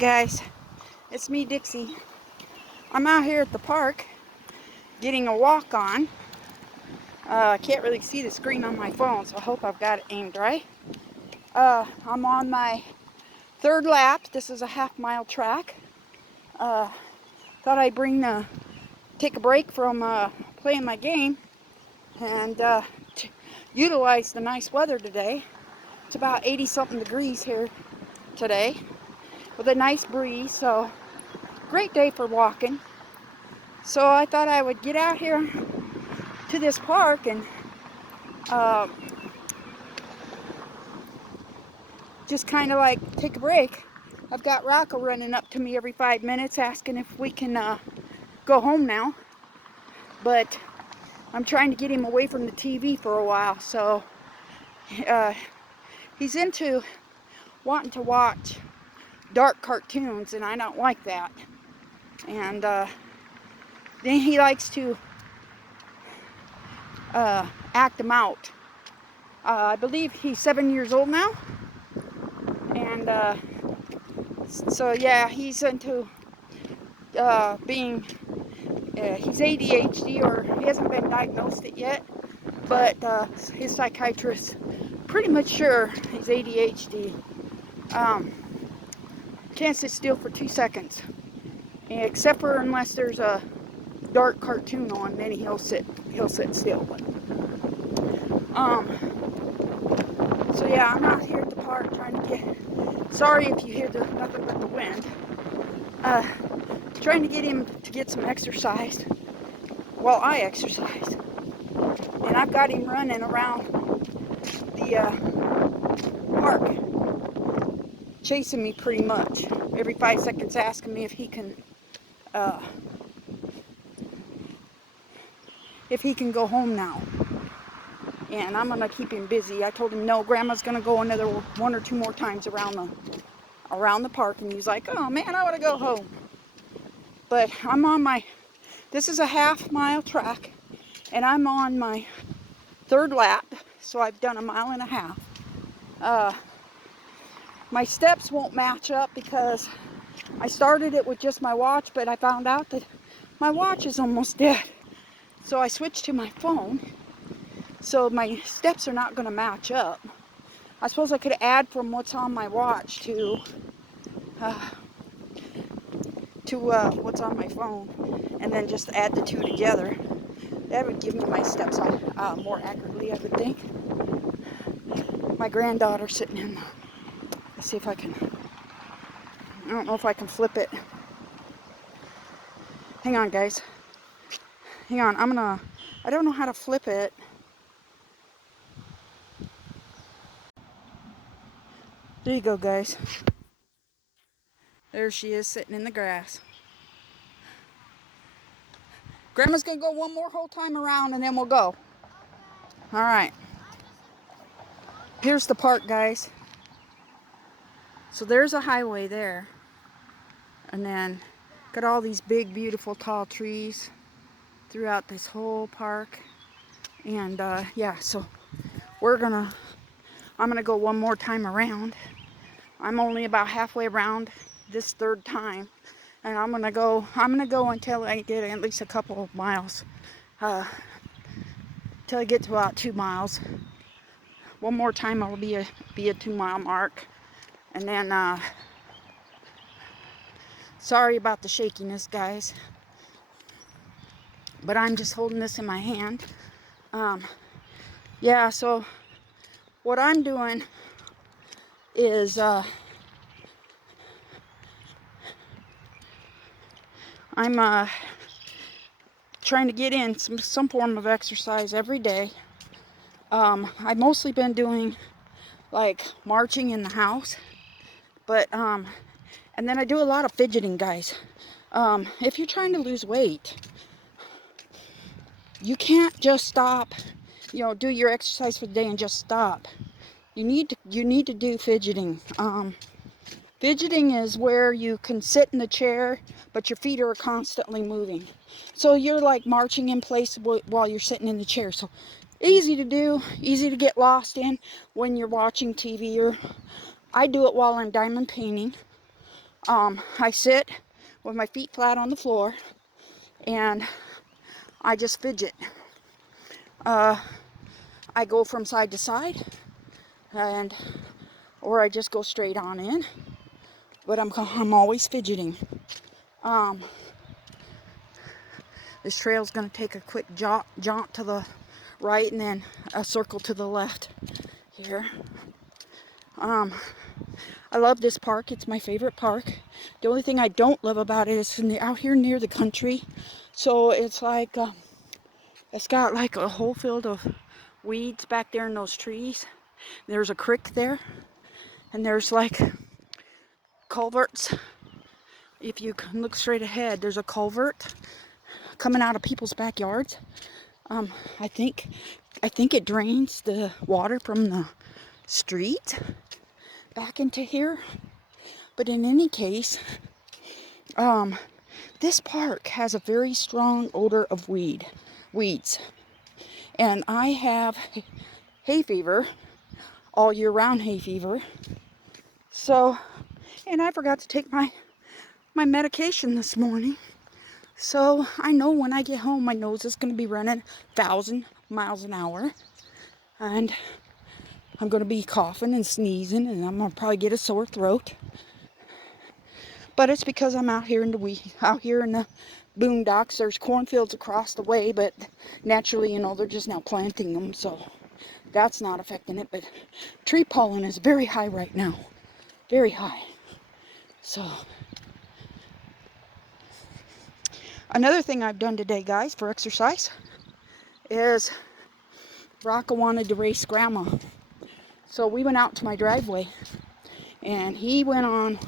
guys, it's me, Dixie. I'm out here at the park getting a walk on. I can't really see the screen on my phone, so I hope I've got it aimed right. I'm on my third lap. This is a half-mile track. Thought I'd take a break from playing my game and utilize the nice weather today. It's about 80-something degrees here today with a nice breeze, so great day for walking. So I thought I would get out here to this park and just kind of like take a break. I've got Rocco running up to me every 5 minutes asking if we can go home now. But I'm trying to get him away from the TV for a while. So he's into wanting to watch dark cartoons, and I don't like that. And then he likes to act them out. I believe he's 7 years old now. And so yeah, he's into he's ADHD, or he hasn't been diagnosed it yet, but his psychiatrist pretty much sure he's ADHD. Can't sit still for 2 seconds, except for unless there's a dark cartoon on, then he'll sit still. But so yeah, I'm out here at the park trying to get, sorry if you hear there's nothing but the wind, trying to get him to get some exercise while I exercise. And I've got him running around the park, chasing me pretty much every 5 seconds, asking me if he can go home now. And I'm gonna keep him busy. I told him no, Grandma's gonna go another 1 or 2 more times around the park, and he's like, oh man, I want to go home. But I'm on this is a half-mile track, and I'm on my third lap, so I've done 1.5 miles. My steps won't match up because I started it with just my watch, but I found out that my watch is almost dead. So I switched to my phone. So my steps are not going to match up. I suppose I could add from what's on my watch to what's on my phone, and then just add the two together. That would give me my steps more accurately, I would think. My granddaughter's sitting in. Let's see if I can. I don't know if I can flip it. Hang on, guys. Hang on. I don't know how to flip it. There you go, guys. There she is, sitting in the grass. Grandma's gonna go one more whole time around, and then we'll go. All right. Here's the park, guys. So there's a highway there, and then got all these big, beautiful, tall trees throughout this whole park. And yeah, so I'm gonna go one more time around. I'm only about halfway around this third time, and I'm gonna go until I get at least a couple of miles, till I get to about 2 miles. One more time I'll be a 2 mile mark, and then sorry about the shakiness, guys, but I'm just holding this in my hand. Yeah, so what I'm doing is I'm trying to get in some form of exercise every day. I've mostly been doing like marching in the house, but and then I do a lot of fidgeting, guys. If you're trying to lose weight, you can't just stop, do your exercise for the day and just stop. You need to do fidgeting. Fidgeting is where you can sit in the chair, but your feet are constantly moving. So you're like marching in place while you're sitting in the chair. So easy to do, easy to get lost in when you're watching TV, or I do it while I'm diamond painting. I sit with my feet flat on the floor and I just fidget. I go from side to side, and or I just go straight on in, but I'm always fidgeting. This trail's going to take a quick jaunt to the right and then a circle to the left here. I love this park. It's my favorite park. The only thing I don't love about it is out here near the country. So it's like, it's got like a whole field of weeds back there in those trees. There's a creek there. And there's like culverts. If you can look straight ahead, there's a culvert coming out of people's backyards. I think it drains the water from the street back into here. But in any case, this park has a very strong odor of weeds. And I have hay fever, all year round hay fever. So, and I forgot to take my medication this morning. So I know when I get home, my nose is going to be running 1,000 miles an hour. And I'm going to be coughing and sneezing, and I'm going to probably get a sore throat. But it's because I'm out here in the boondocks. There's cornfields across the way, but naturally, they're just now planting them, so that's not affecting it. But tree pollen is very high right now. Very high. So, another thing I've done today, guys, for exercise is Rocco wanted to race Grandma. So we went out to my driveway, and he went on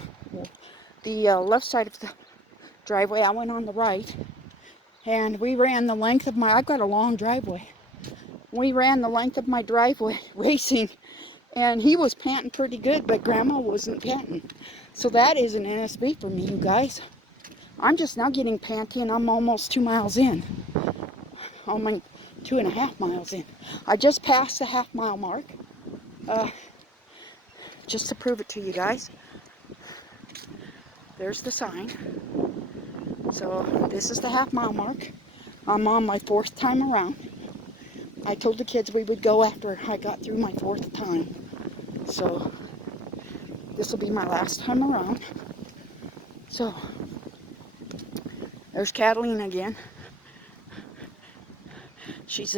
the left side of the driveway. I went on the right, and we ran the length of I've got a long driveway. We ran the length of my driveway racing, and he was panting pretty good, but Grandma wasn't panting. So that is an NSB for me, you guys. I'm just now getting panty, and I'm almost 2 miles in. Almost 2.5 miles in. I just passed the half-mile mark. Just to prove it to you guys. There's the sign. So this is the half-mile mark. I'm on my 4th time around. I told the kids we would go after I got through my 4th time. So this will be my last time around. So there's Catalina again. She's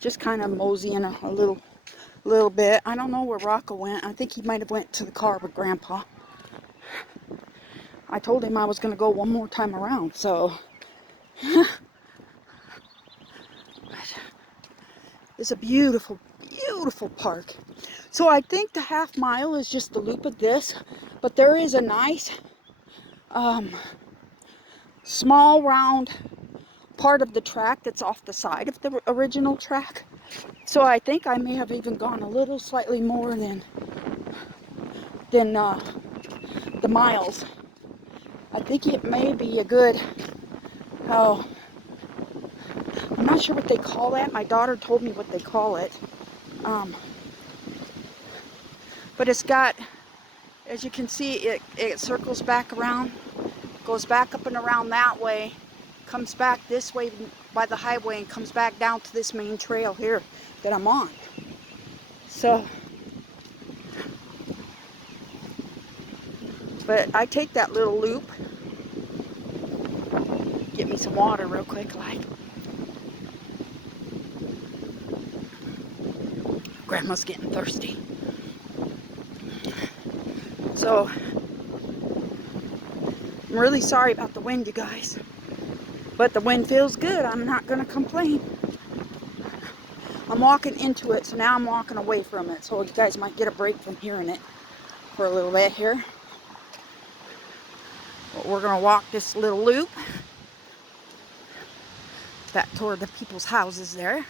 just kind of moseying a little bit. I don't know where Rocco went. I think he might have went to the car with Grandpa. I told him I was going to go one more time around, so it's a beautiful, beautiful park. So I think the half mile is just the loop of this, but there is a nice small round part of the track that's off the side of the original track. So I think I may have even gone a little slightly more than the miles. I think it may be a good, I'm not sure what they call that. My daughter told me what they call it. But it's got, as you can see, it circles back around, goes back up and around that way, comes back this way by the highway, and comes back down to this main trail here that I'm on. So, but I take that little loop. Get me some water real quick, like. Grandma's getting thirsty. So, I'm really sorry about the wind, you guys. But the wind feels good. I'm not going to complain. I'm walking into it, so now I'm walking away from it. So you guys might get a break from hearing it for a little bit here. But we're going to walk this little loop back toward the people's houses there.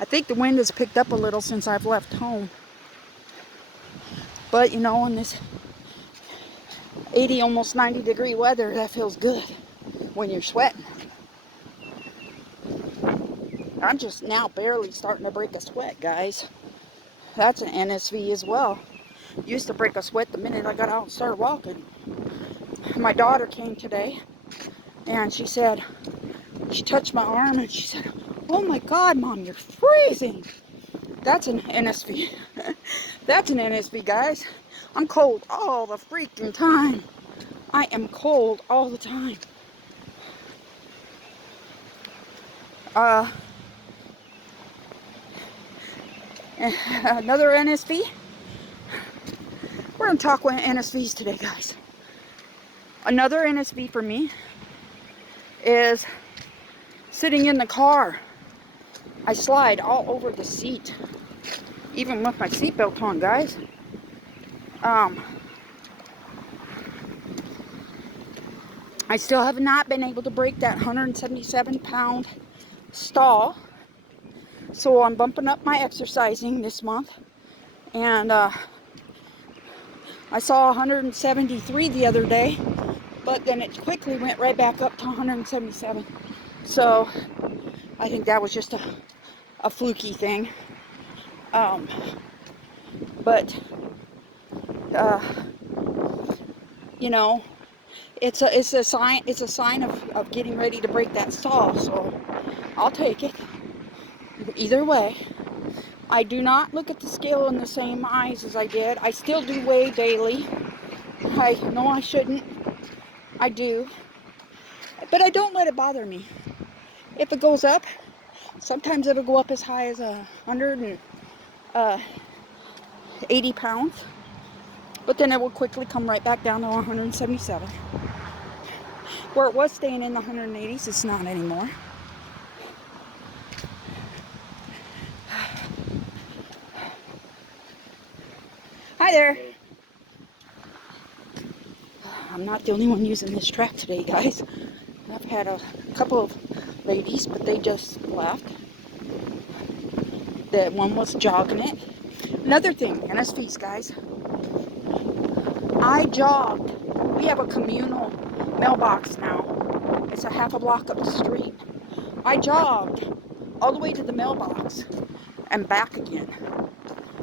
I think the wind has picked up a little since I've left home. But in this 80, almost 90 degree weather, that feels good when you're sweating. I'm just now barely starting to break a sweat, guys. That's an NSV as well. Used to break a sweat the minute I got out and started walking. My daughter came today, and she said, she touched my arm, and she said, "Oh my God, Mom, you're freezing." That's an NSV. That's an NSV, guys. I'm cold all the freaking time. I am cold all the time. Another NSV. We're going to talk with NSVs today, guys. Another NSV for me is sitting in the car. I slide all over the seat, even with my seatbelt on, guys. I still have not been able to break that 177-pound stall. So I'm bumping up my exercising this month. And I saw 173 the other day, but then it quickly went right back up to 177. So I think that was just a fluky thing. But you know, it's a sign of getting ready to break that stall. So I'll take it. Either way, I do not look at the scale in the same eyes as I did. I still do weigh daily. I know I shouldn't. I do. But I don't let it bother me. If it goes up, sometimes it'll go up as high as 180 pounds. But then it will quickly come right back down to 177. Where it was staying in the 180s, it's not anymore. Hi there. I'm not the only one using this track today, guys. I've had a couple of ladies, but they just left. That one was jogging it. Another thing, NSVs, guys. I jogged. We have a communal mailbox now. It's a half a block up the street. I jogged all the way to the mailbox and back again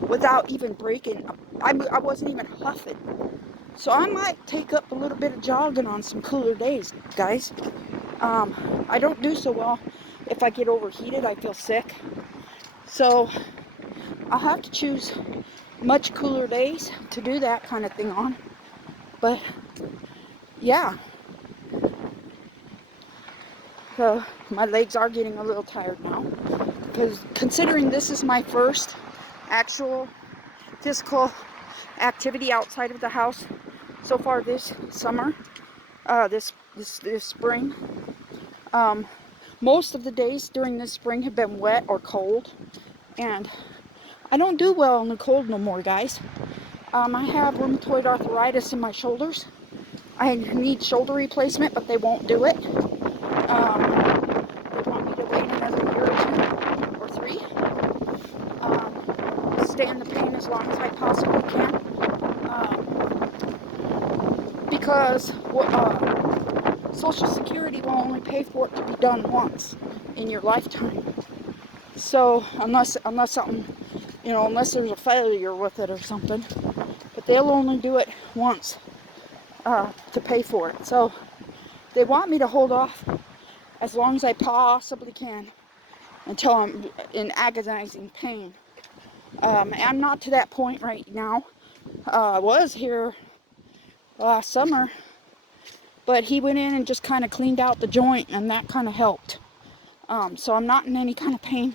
without even breaking. I wasn't even huffing. So I might take up a little bit of jogging on some cooler days, guys. I don't do so well if I get overheated. I feel sick. So I'll have to choose much cooler days to do that kind of thing on. But yeah. So my legs are getting a little tired now. Because considering this is my first actual physical activity outside of the house so far this summer, this spring. Most of the days during this spring have been wet or cold, and I don't do well in the cold no more, guys. I have rheumatoid arthritis in my shoulders. I need shoulder replacement, but they won't do it. They want me to wait another year or 2 or 3. Stay in the pain as long as I possibly can. Because Social Security will only pay for it to be done once in your lifetime. So unless something, unless there's a failure with it or something, but they'll only do it once to pay for it. So they want me to hold off as long as I possibly can until I'm in agonizing pain. I'm not to that point right now. I was here last summer, but he went in and just kind of cleaned out the joint, and that kind of helped. So I'm not in any kind of pain.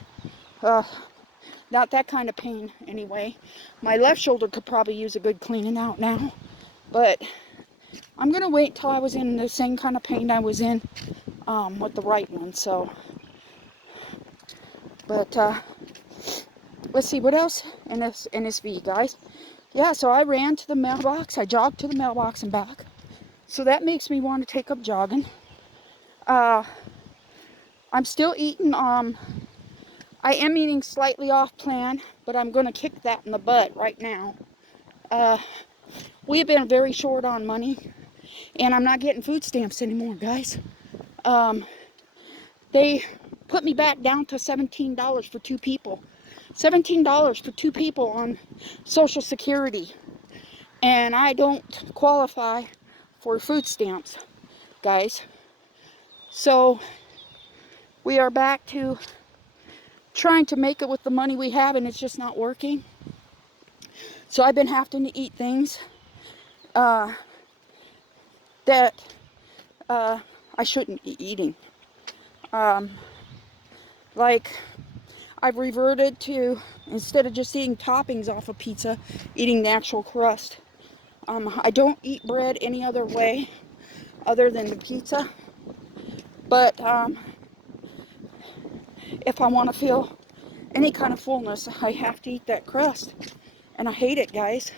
Not that kind of pain anyway. My left shoulder could probably use a good cleaning out now, but I'm gonna wait till I was in the same kind of pain I was in with the right one. So, but let's see what else in this NSV, guys. Yeah, so I ran to the mailbox. I jogged to the mailbox and back. So that makes me want to take up jogging. I'm still eating. I am eating slightly off plan, but I'm going to kick that in the butt right now. We have been very short on money, and I'm not getting food stamps anymore, guys. They put me back down to $17 for two people. $17 for two people on Social Security. And I don't qualify for food stamps, guys. So we are back to trying to make it with the money we have, and it's just not working. So I've been having to eat things that I shouldn't be eating. Like, I've reverted to, instead of just eating toppings off of pizza, eating the actual crust. I don't eat bread any other way other than the pizza. But if I want to feel any kind of fullness, I have to eat that crust. And I hate it, guys.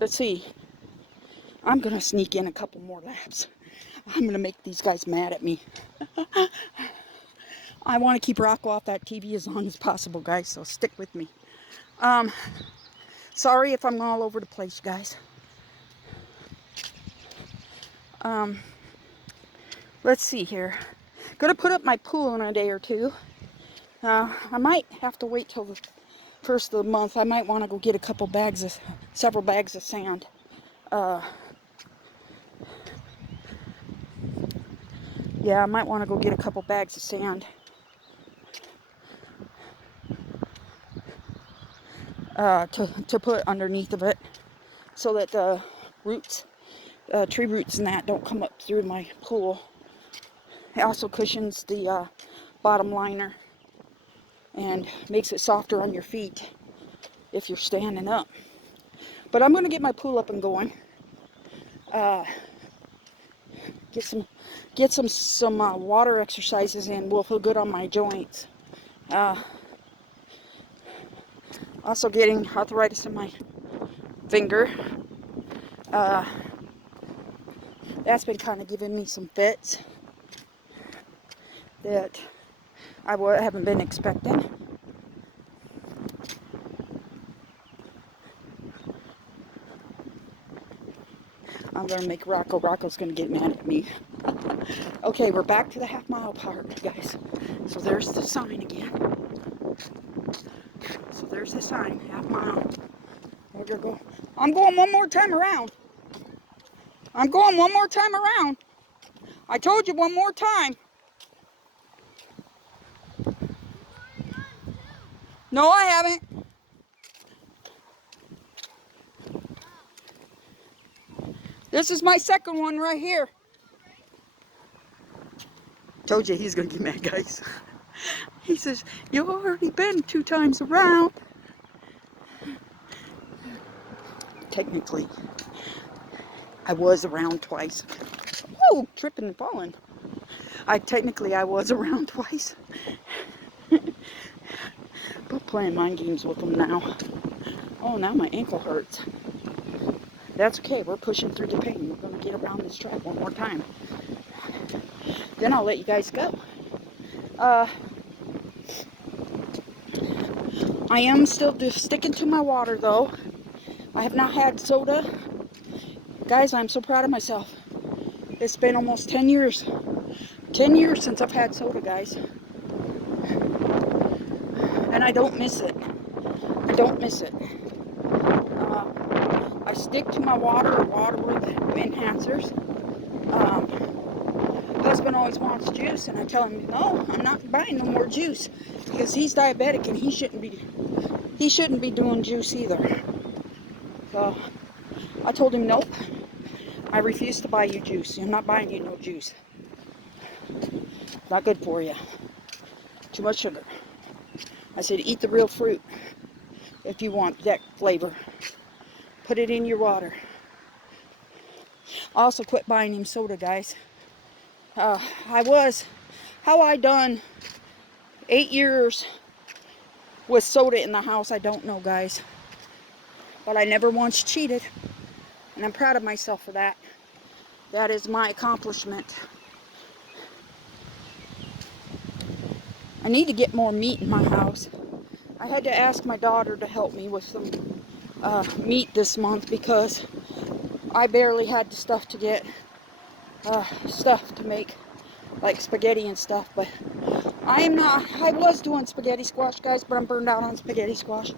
Let's see. I'm going to sneak in a couple more laps. I'm going to make these guys mad at me. I want to keep Rocco off that TV as long as possible, guys, so stick with me. Sorry if I'm all over the place, guys. Let's see here. Gonna put up my pool in a day or two. I might have to wait till the first of the month. I might want to go get several bags of sand. Yeah, I might want to go get a couple bags of sand. To put underneath of it, so that the roots, tree roots and that don't come up through my pool. It also cushions the bottom liner and makes it softer on your feet if you're standing up. But I'm going to get my pool up and going. Get some water exercises in. Will feel good on my joints. Also getting arthritis in my finger. That's been kind of giving me some fits that I haven't been expecting. I'm going to make Rocco. Rocco's going to get mad at me. Okay, we're back to the half-mile part, guys. So there's the sign again. So there's the sign, half-mile. We're going to go. I'm going one more time around. I'm going one more time around. I told you one more time. No, I haven't. This is my second one right here. Told you he's going to get mad, guys. He says, you've already been 2 times around. Technically, I was around twice. Whoa, tripping and falling. I was around twice. But playing mind games with them now. Oh, now my ankle hurts. That's okay, we're pushing through the pain. We're going to get around this track one more time. Then I'll let you guys go. I am still just sticking to my water, though. I have not had soda. Guys, I'm so proud of myself. It's been almost 10 years. 10 years since I've had soda, guys. And I don't miss it. I don't miss it. I stick to my water with enhancers. Husband always wants juice, and I tell him, no, I'm not buying no more juice, because he's diabetic and he shouldn't be doing juice either. So I told him, nope, I refuse to buy you juice. I'm not buying you no juice. Not good for you. Too much sugar. I said, eat the real fruit if you want that flavor. Put it in your water. Also quit buying him soda, guys. I done 8 years with soda in the house, I don't know, guys. But I never once cheated. And I'm proud of myself for that. That is my accomplishment. I need to get more meat in my house. I had to ask my daughter to help me with some meat this month, because I barely had the stuff to get stuff to make like spaghetti and stuff, but I was doing spaghetti squash, guys, but I'm burned out on spaghetti squash.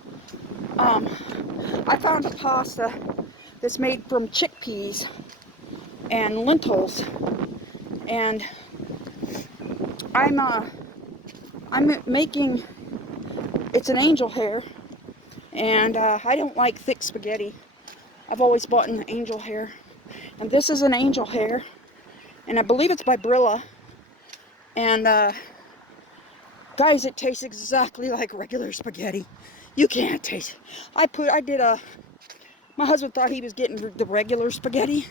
I found a pasta that's made from chickpeas and lentils, and I'm making, it's an angel hair, and I don't like thick spaghetti. I've always bought an angel hair, and this is an angel hair, and I believe it's by Brilla, and guys, it tastes exactly like regular spaghetti. You can't taste it. My husband thought he was getting the regular spaghetti,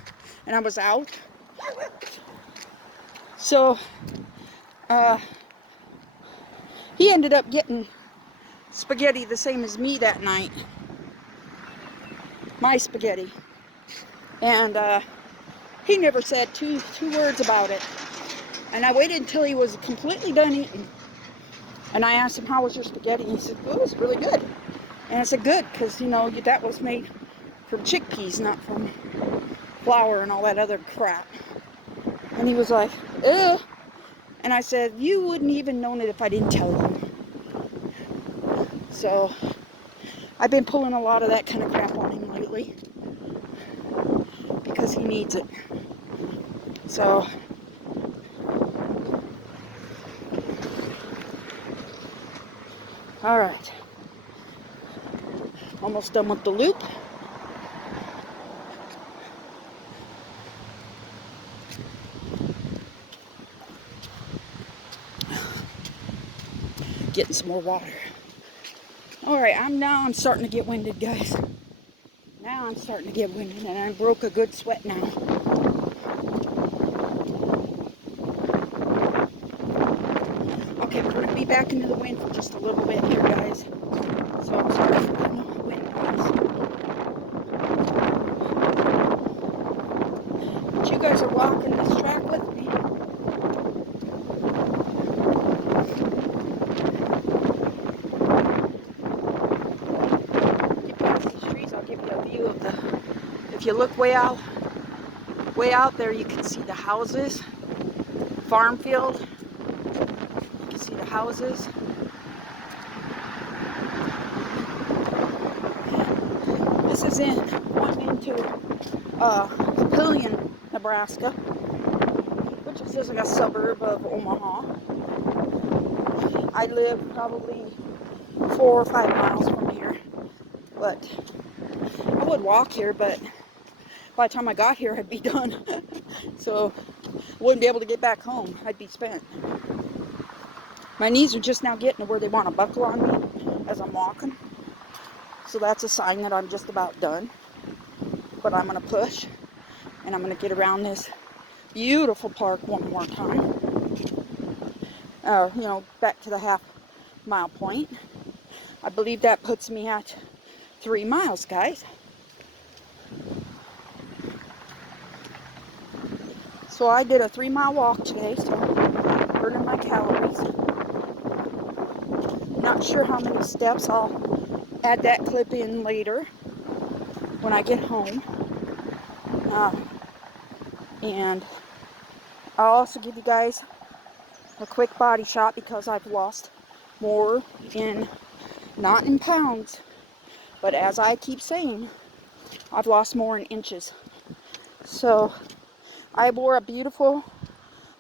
and I was out. So, he ended up getting spaghetti the same as me that night. My spaghetti. And, he never said two words about it. And I waited until he was completely done eating. And I asked him, how was your spaghetti? And he said, oh, it was really good. And I said, good, because, you know, that was made from chickpeas, not from flour and all that other crap. And he was like, ew. And I said, you wouldn't even known it if I didn't tell you. So, I've been pulling a lot of that kind of crap on him lately. Because he needs it. So, alright. Almost done with the loop. Getting some more water. Alright, I'm starting to get winded, guys. Now I'm starting to get winded, and I broke a good sweat now. Okay, we're going to be back into the wind for just a little bit here, guys. So I'm sorry for the wind noise. But you guys are walking this track with me. Get past these trees, I'll give you a view of the... If you look way out there, you can see the houses, farm field. You can see the houses. This is going into Papillion, Nebraska, which is just like a suburb of Omaha. I live probably 4 or 5 miles from here, but I would walk here, but by the time I got here, I'd be done. So I wouldn't be able to get back home. I'd be spent. My knees are just now getting to where they want to buckle on me as I'm walking. So that's a sign that I'm just about done. But I'm going to push, and I'm going to get around this beautiful park one more time. You know, back to the half-mile point. I believe that puts me at 3 miles, guys. So I did a 3-mile walk today, so burning my calories. Not sure how many steps. I'll add that clip in later when I get home. And I'll also give you guys a quick body shot because I've lost more not in pounds, but as I keep saying, I've lost more in inches. So I wore a beautiful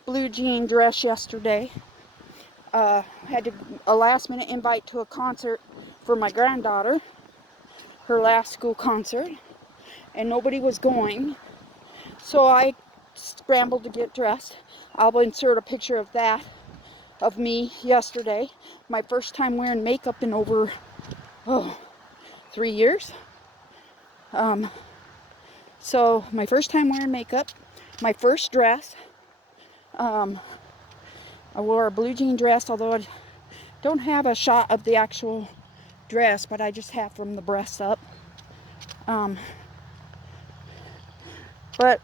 blue jean dress yesterday. Had a last minute invite to a concert for my granddaughter, her last school concert, and nobody was going. So I scrambled to get dressed. I'll insert a picture of that, of me yesterday. My first time wearing makeup in over 3 years. So my first time wearing makeup, my first dress. I wore a blue jean dress, although I don't have a shot of the actual dress, but I just have from the breasts up. But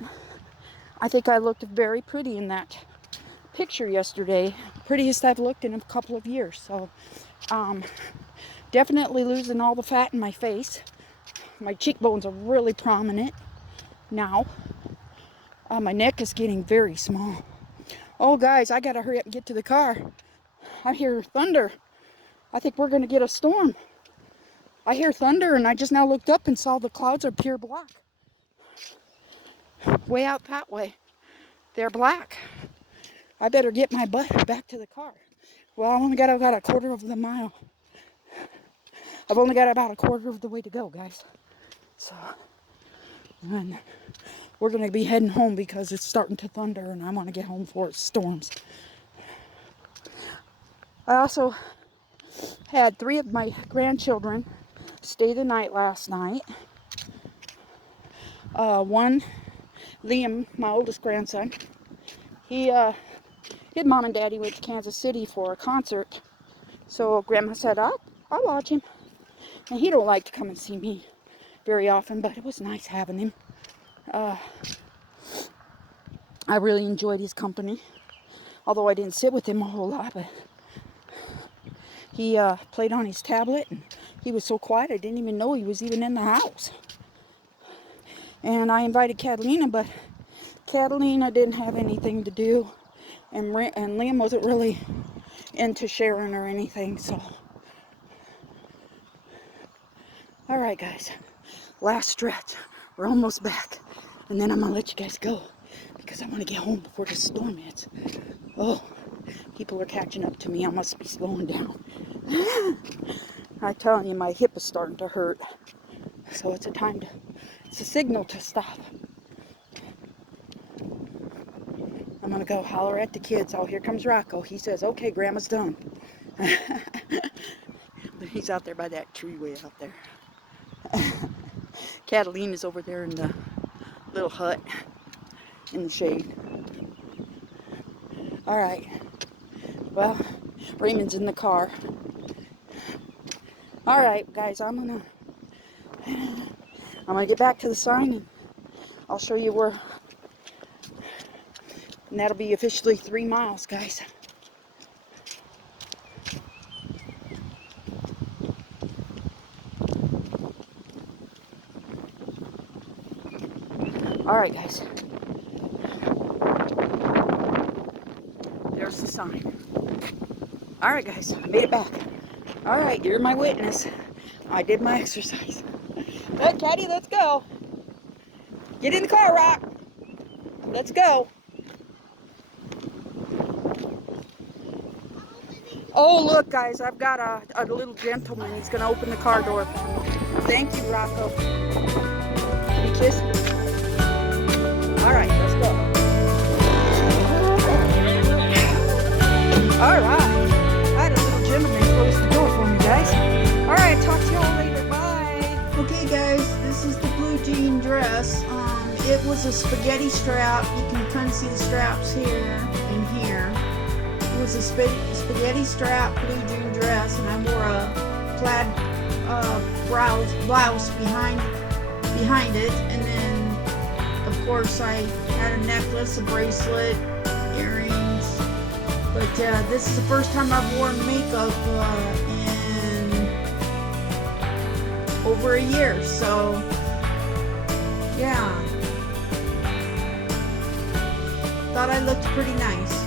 I think I looked very pretty in that picture yesterday. Prettiest I've looked in a couple of years. So definitely losing all the fat in my face. My cheekbones are really prominent. now. My neck is getting very small. Oh, guys, I gotta hurry up and get to the car. I hear thunder. I think we're gonna get a storm. I hear thunder, and I just now looked up and saw the clouds are pure black. Way out that way. They're black. I better get my butt back to the car. Well, I only got about a quarter of the mile. I've only got about a quarter of the way to go, guys. So, and we're going to be heading home because it's starting to thunder and I want to get home before it storms. I also had 3 of my grandchildren stay the night last night. One, Liam, my oldest grandson, his mom and daddy went to Kansas City for a concert. So Grandma said, I'll lodge him. And he don't like to come and see me very often, but it was nice having him. I really enjoyed his company, although I didn't sit with him a whole lot, but he played on his tablet, and he was so quiet I didn't even know he was even in the house. And I invited Catalina, but Catalina didn't have anything to do, and Liam wasn't really into sharing or anything, so. All right, guys, last stretch. We're almost back, and then I'm gonna let you guys go because I want to get home before the storm hits. Oh, people are catching up to me. I must be slowing down. I'm telling you, my hip is starting to hurt, so it's a signal to stop. I'm gonna go holler at the kids. Oh, here comes Rocco. He says, okay, Grandma's done. He's out there by that tree way out there. Catalina's over there in the little hut in the shade. All right. Well, Raymond's in the car. All right, guys, I'm gonna get back to the sign, and I'll show you where. And that'll be officially 3 miles, guys. All right, guys. There's the sign. All right, guys, I made it back. All right, you're my witness. I did my exercise. Good, Caddy, let's go. Get in the car, Rock. Let's go. Oh, look, guys, I've got a little gentleman. He's going to open the car door for me. Thank you, Rocco. Can you kiss me? All right, let's go. All right. I had a little gentleman close the door for me, guys. All right, talk to y'all later. Bye. Okay, guys, this is the blue jean dress. It was a spaghetti strap. You can kind of see the straps here and here. It was a spaghetti strap blue jean dress, and I wore a plaid blouse behind it, and then of course I had a necklace, a bracelet, earrings. But this is the first time I've worn makeup in over a year, so yeah, thought I looked pretty nice.